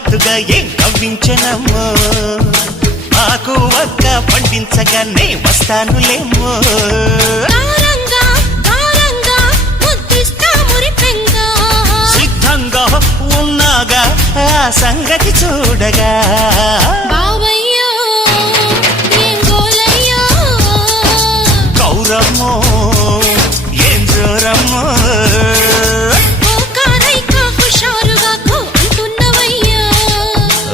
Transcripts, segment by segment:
గమ్మత్తుగా ఏం కవ్వించనమ్మో ఆకు ఒక్క పండించగానే వస్తానులేమో సిద్ధంగా ఉన్నాగా ఆ సంగతి చూడగా గౌరమ్మో ఏం జోరమ్మో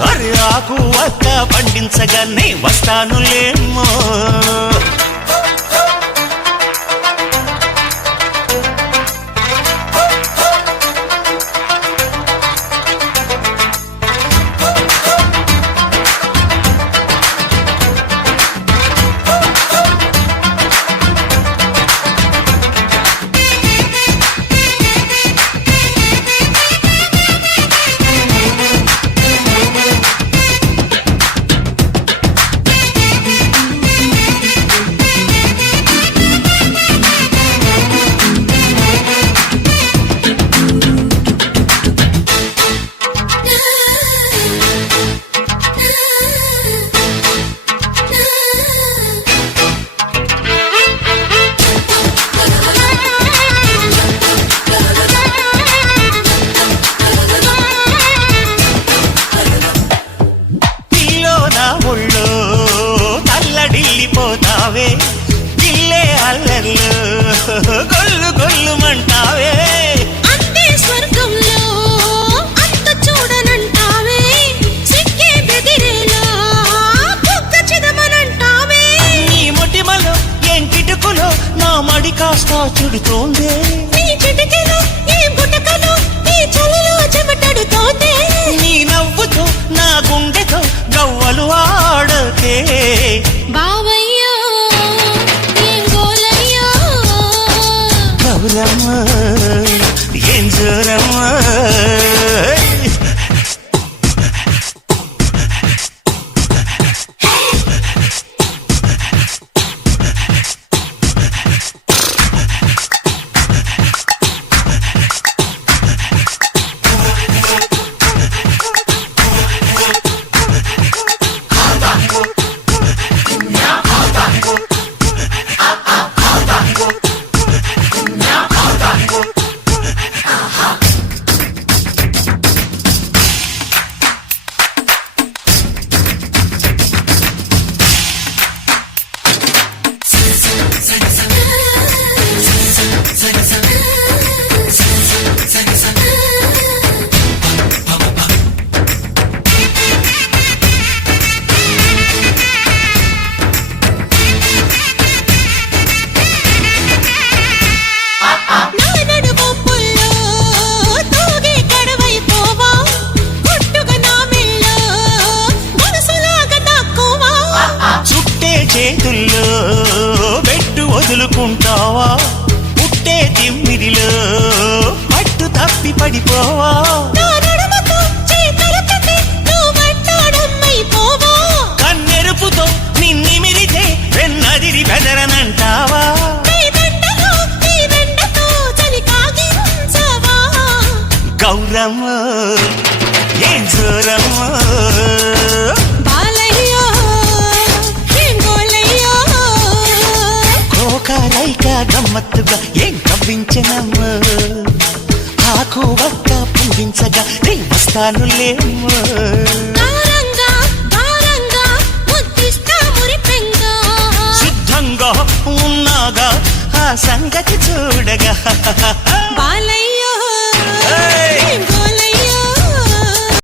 అరే ఆకు ఒక్క పండించగానే వస్తానులేమో పోతావే పిల్లే అల్లర్లు గొల్లు గొల్లుమంటావే అంతే స్వర్గంలో అంత చూడనంటావే సిక్కే బెదిరేలా కుక్క చిదమనంటావే నీ మొటిమలో ఏం కిటుకులో నా మడి కాస్త చుడుతోందే నీ చిటికెలో ఏం గుటకలో నీ చలిలో చెమటడుతోందే నీ నవ్వుతో నా గుండెతో గవ్వలు ఆడకే గౌరమ్మా ఏం జోరమ్మా చేతుల్లో పెట్టు వదులుకుంటావా పుట్టే తిమ్మిడిలో పట్టు తప్పి పడిపోవా కన్నెరుపుతో నిన్నిమిరితే వెన్నదిరి బెదరనంటావా గౌరమ్మ ఏం జోరమ్మ గమ్మత్తుగా ఏం కవ్వించనమ్మో ఆకు ఒక్క పండించగా నీ వస్తానులేమో సిద్ధంగా ఉన్నాగా ఆ సంగతి చూడగా బాలయ్యో